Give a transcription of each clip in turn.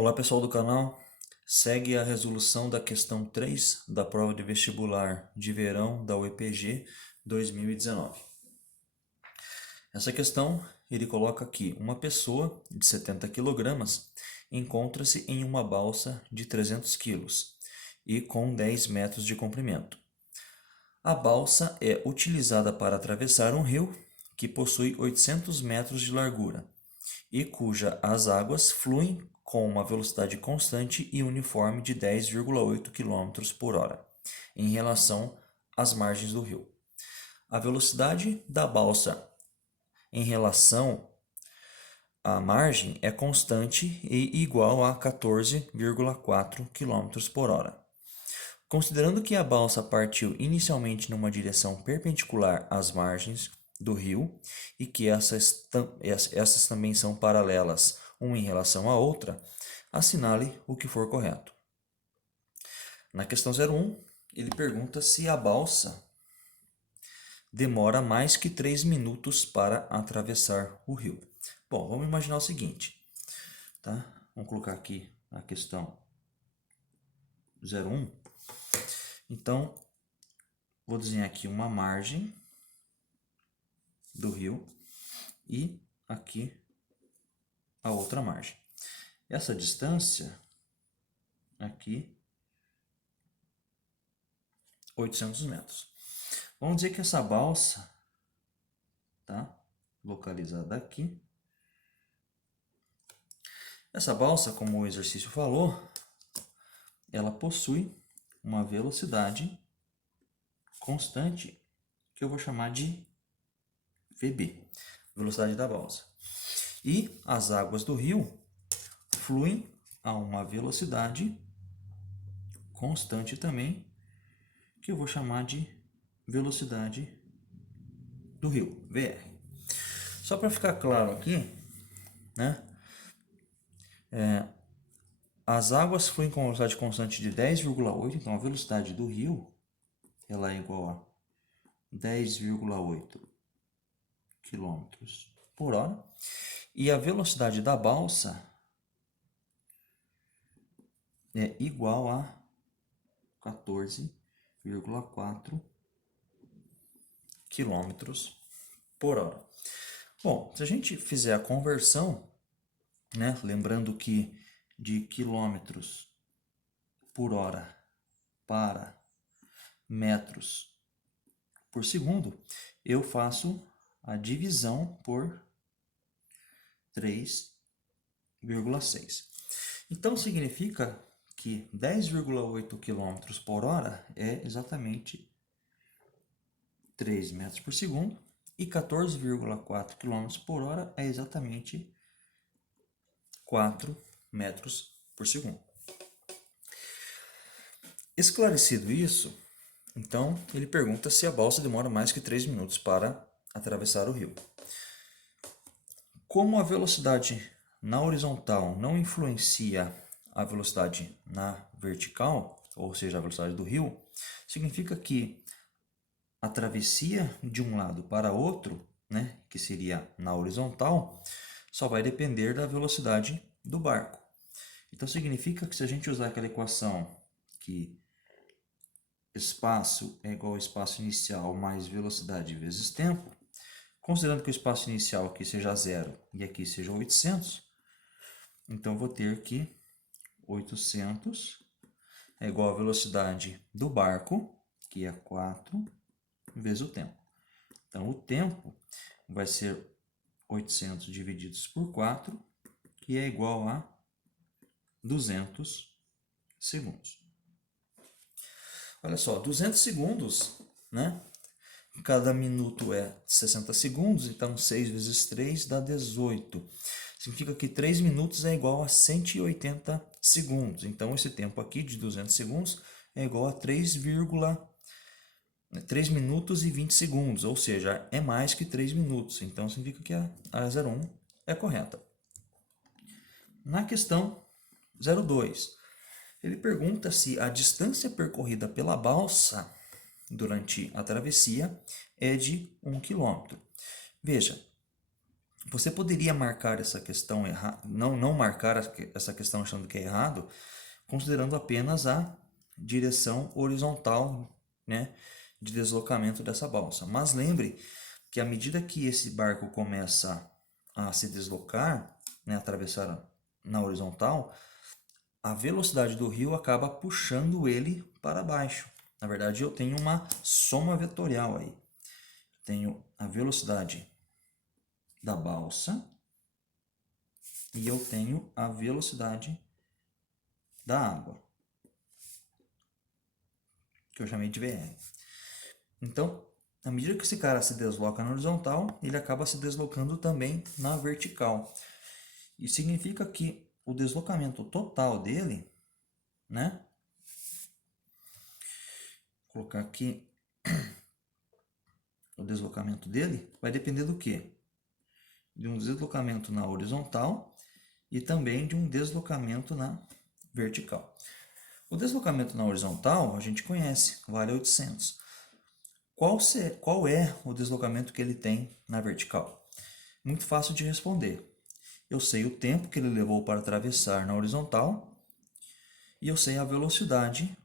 Olá pessoal do canal, segue a resolução da questão 3 da prova de vestibular de verão da UEPG 2019. Essa questão ele coloca aqui, uma pessoa de 70 kg encontra-se em uma balsa de 300 kg e com 10 metros de comprimento. A balsa é utilizada para atravessar um rio que possui 800 metros de largura e cuja as águas fluem com uma velocidade constante e uniforme de 10,8 km por hora, em relação às margens do rio. A velocidade da balsa em relação à margem é constante e igual a 14,4 km por hora. Considerando que a balsa partiu inicialmente numa direção perpendicular às margens do rio e que essas também são paralelas uma em relação à outra, assinale o que for correto. Na questão 01, ele pergunta se a balsa demora mais que 3 minutos para atravessar o rio. Bom, vamos imaginar o seguinte, tá? Vamos colocar aqui a questão 01. Então, vou desenhar aqui uma margem do rio e aqui a outra margem. Essa distância aqui, 800 metros. Vamos dizer que essa balsa tá localizada aqui. Essa balsa, como o exercício falou, ela possui uma velocidade constante que eu vou chamar de VB, velocidade da balsa. E as águas do rio fluem a uma velocidade constante também, que eu vou chamar de velocidade do rio, VR. Só para ficar claro aqui, né? As águas fluem com uma velocidade constante de 10,8, então a velocidade do rio ela é igual a 10,8 km por hora. E a velocidade da balsa é igual a 14,4 km por hora. Bom, se a gente fizer a conversão, né, lembrando que de quilômetros por hora para metros por segundo, eu faço a divisão por 3,6. Então significa que 10,8 km por hora é exatamente 3 metros por segundo e 14,4 km por hora é exatamente 4 metros por segundo. Esclarecido isso, então ele pergunta se a balsa demora mais que 3 minutos para atravessar o rio. Como a velocidade na horizontal não influencia a velocidade na vertical, ou seja, a velocidade do rio, significa que a travessia de um lado para outro, né, que seria na horizontal, só vai depender da velocidade do barco. Então significa que se a gente usar aquela equação que espaço é igual ao espaço inicial mais velocidade vezes tempo, considerando que o espaço inicial aqui seja 0 e aqui seja 800, então eu vou ter que 800 é igual à velocidade do barco, que é 4 vezes o tempo. Então o tempo vai ser 800 divididos por 4, que é igual a 200 segundos. Olha só, 200 segundos, né? Cada minuto é 60 segundos, então 6 vezes 3 dá 18. Significa que 3 minutos é igual a 180 segundos. Então esse tempo aqui de 200 segundos é igual a 3 minutos e 20 segundos, ou seja, é mais que 3 minutos. Então significa que a 01 é correta. Na questão 02, ele pergunta se a distância percorrida pela balsa durante a travessia é de 1 km. Veja, Você poderia marcar essa questão errada, não marcar essa questão achando que é errado, considerando apenas a direção horizontal, né, de deslocamento dessa balsa. Mas lembre que à medida que esse barco começa a se deslocar, né, atravessar na horizontal, a velocidade do rio acaba puxando ele para baixo. Na verdade, eu tenho uma soma vetorial aí. Tenho a velocidade da balsa e eu tenho a velocidade da água, que eu chamei de VR. Então, à medida que esse cara se desloca na horizontal, ele acaba se deslocando também na vertical. Isso significa que o deslocamento total dele, né? Vou colocar aqui o deslocamento dele, vai depender do quê? De um deslocamento na horizontal e também de um deslocamento na vertical. O deslocamento na horizontal a gente conhece, vale 800. Qual é o deslocamento que ele tem na vertical? Muito fácil de responder. Eu sei o tempo que ele levou para atravessar na horizontal e eu sei a velocidade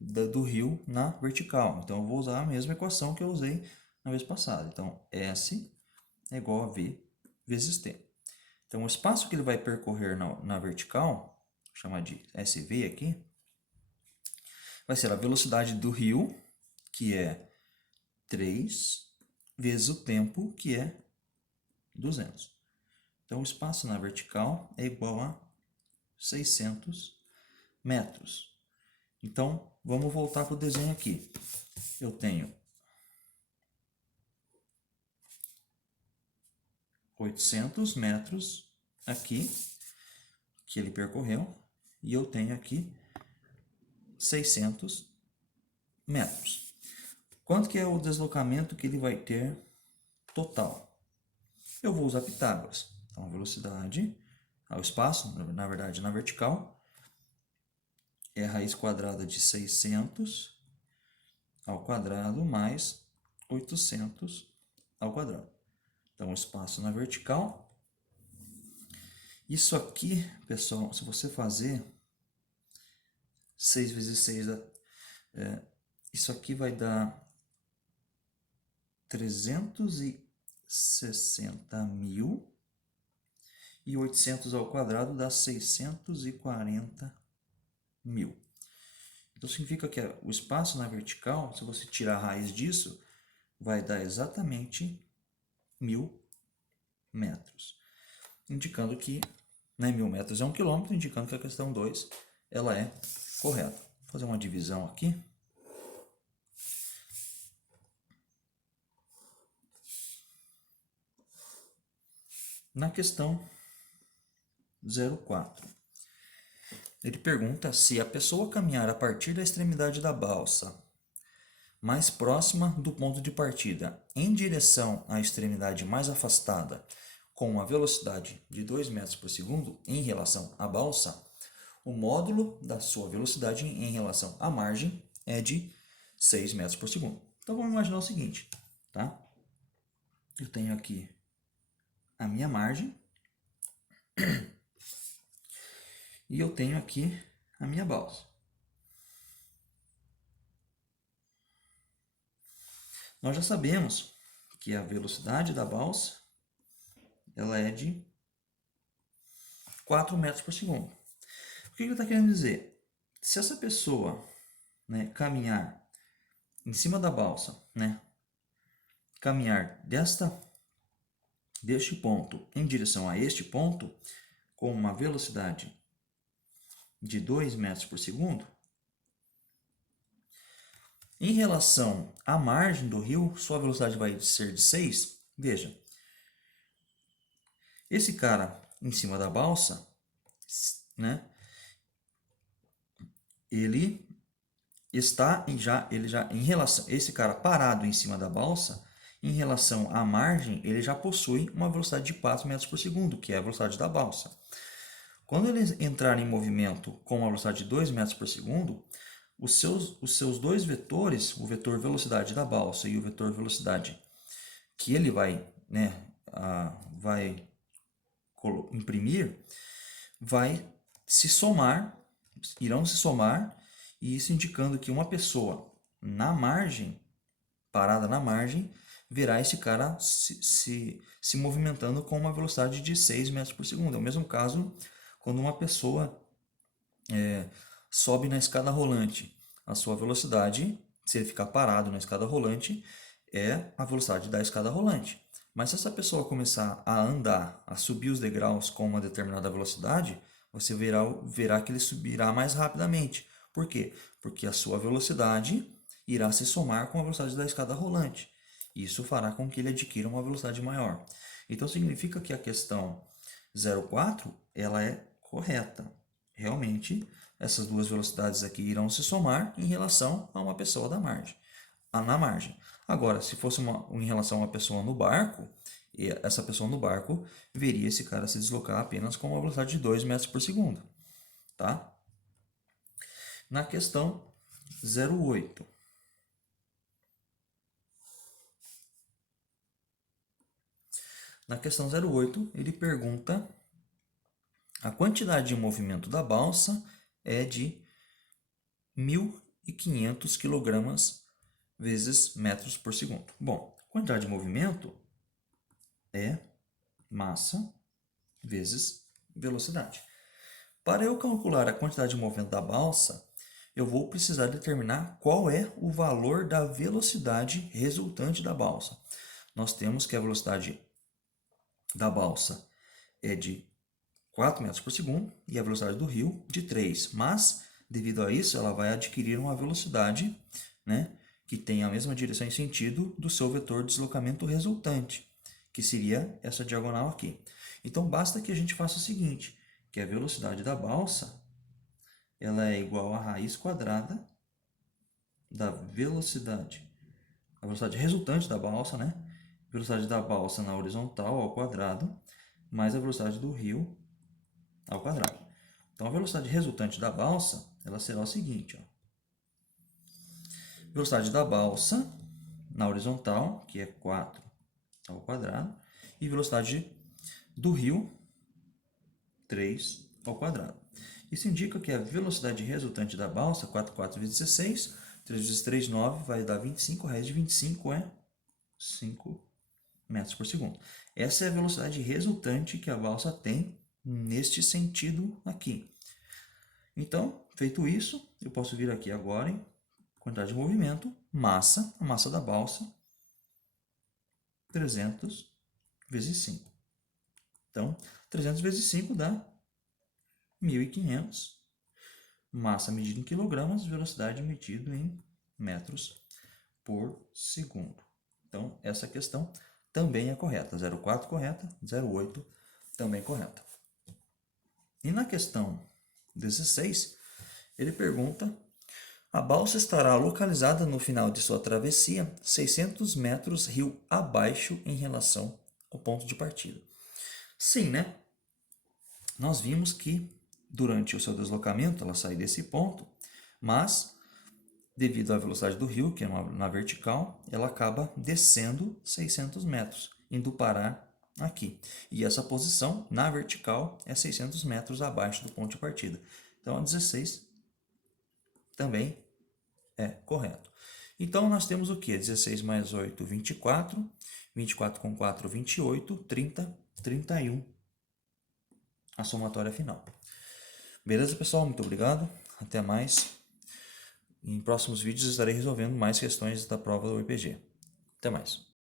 do rio na vertical. Então eu vou usar a mesma equação que eu usei na vez passada. Então S é igual a V vezes T. Então o espaço que ele vai percorrer na vertical, vou chamar de SV aqui, vai ser a velocidade do rio, que é 3, vezes o tempo, que é 200. Então o espaço na vertical é igual a 600 metros. Então vamos voltar para o desenho aqui. Eu tenho 800 metros aqui, que ele percorreu, e eu tenho aqui 600 metros. Quanto que é o deslocamento que ele vai ter total? Eu vou usar Pitágoras. Então, a velocidade ao espaço, na verdade, na vertical, é a raiz quadrada de 600 ao quadrado mais 800 ao quadrado. Então, o espaço na vertical. Isso aqui, pessoal, se você fazer 6 vezes 6, isso aqui vai dar 360 mil, e 800 ao quadrado dá 640 mil. Então significa que o espaço na vertical, se você tirar a raiz disso, vai dar exatamente 1000 metros. Indicando que 1000 metros é 1 quilômetro, indicando que a questão 2 ela é correta. Vou fazer uma divisão aqui. Na questão 04, ele pergunta se a pessoa caminhar a partir da extremidade da balsa mais próxima do ponto de partida em direção à extremidade mais afastada com uma velocidade de 2 metros por segundo em relação à balsa, o módulo da sua velocidade em relação à margem é de 6 metros por segundo. Então vamos imaginar o seguinte, tá? Eu tenho aqui a minha margem e eu tenho aqui a minha balsa. Nós já sabemos que a velocidade da balsa ela é de 4 metros por segundo. O que ele está querendo dizer? Se essa pessoa, né, caminhar em cima da balsa, né, caminhar deste ponto em direção a este ponto, com uma velocidade de 2 metros por segundo, em relação à margem do rio, sua velocidade vai ser de 6. Veja, esse cara em cima da balsa, né, ele já em relação, esse cara parado em cima da balsa, em relação à margem, ele já possui uma velocidade de 4 metros por segundo, que é a velocidade da balsa. Quando ele entrar em movimento com uma velocidade de 2 metros por segundo, os seus dois vetores, o vetor velocidade da balsa e o vetor velocidade que ele vai, né, vai imprimir, vai se somar, irão se somar, e isso indicando que uma pessoa na margem, parada na margem, verá esse cara se movimentando com uma velocidade de 6 metros por segundo. É o mesmo caso quando uma pessoa sobe na escada rolante. A sua velocidade, se ele ficar parado na escada rolante, é a velocidade da escada rolante. Mas se essa pessoa começar a andar, a subir os degraus com uma determinada velocidade, você verá que ele subirá mais rapidamente. Por quê? Porque a sua velocidade irá se somar com a velocidade da escada rolante. Isso fará com que ele adquira uma velocidade maior. Então significa que a questão 04 ela é correta. Realmente, essas duas velocidades aqui irão se somar em relação a uma pessoa na margem. Agora, se fosse em relação a uma pessoa no barco, essa pessoa no barco veria esse cara se deslocar apenas com uma velocidade de 2 metros por segundo. Tá? Na questão 08. Na questão 08, ele pergunta: a quantidade de movimento da balsa é de 1.500 kg vezes metros por segundo. Bom, quantidade de movimento é massa vezes velocidade. Para eu calcular a quantidade de movimento da balsa, eu vou precisar determinar qual é o valor da velocidade resultante da balsa. Nós temos que a velocidade da balsa é de 4 metros por segundo e a velocidade do rio de 3. Mas, devido a isso, ela vai adquirir uma velocidade, né, que tem a mesma direção e sentido do seu vetor de deslocamento resultante, que seria essa diagonal aqui. Então, basta que a gente faça o seguinte, que a velocidade da balsa ela é igual à raiz quadrada da velocidade, a velocidade resultante da balsa, né? Velocidade da balsa na horizontal ao quadrado, mais a velocidade do rio ao quadrado. Então, a velocidade resultante da balsa, ela será o seguinte, ó. Velocidade da balsa na horizontal, que é 4 ao quadrado, e velocidade do rio, 3 ao quadrado. Isso indica que a velocidade resultante da balsa, 4 vezes 16, 3 vezes 3, 9, vai dar 25, a raiz de 25 é 5 metros por segundo. Essa é a velocidade resultante que a balsa tem neste sentido aqui. Então, feito isso, eu posso vir aqui agora em quantidade de movimento, massa, a massa da balsa, 300 vezes 5. Então, 300 vezes 5 dá 1.500. Massa medida em quilogramas, velocidade medida em metros por segundo. Então, essa questão também é correta. 04 correta, 08 também correta. E na questão 16, ele pergunta: a balsa estará localizada no final de sua travessia 600 metros rio abaixo em relação ao ponto de partida. Sim, né? Nós vimos que durante o seu deslocamento ela sai desse ponto, mas devido à velocidade do rio, que é na vertical, ela acaba descendo 600 metros, indo parar aqui. E essa posição na vertical é 600 metros abaixo do ponto de partida. Então, a 16 também é correto. Então, nós temos o que? 16 mais 8, 24. 24 com 4, 28. 30, 31. A somatória final. Beleza, pessoal? Muito obrigado. Até mais. Em próximos vídeos estarei resolvendo mais questões da prova do IPG. Até mais.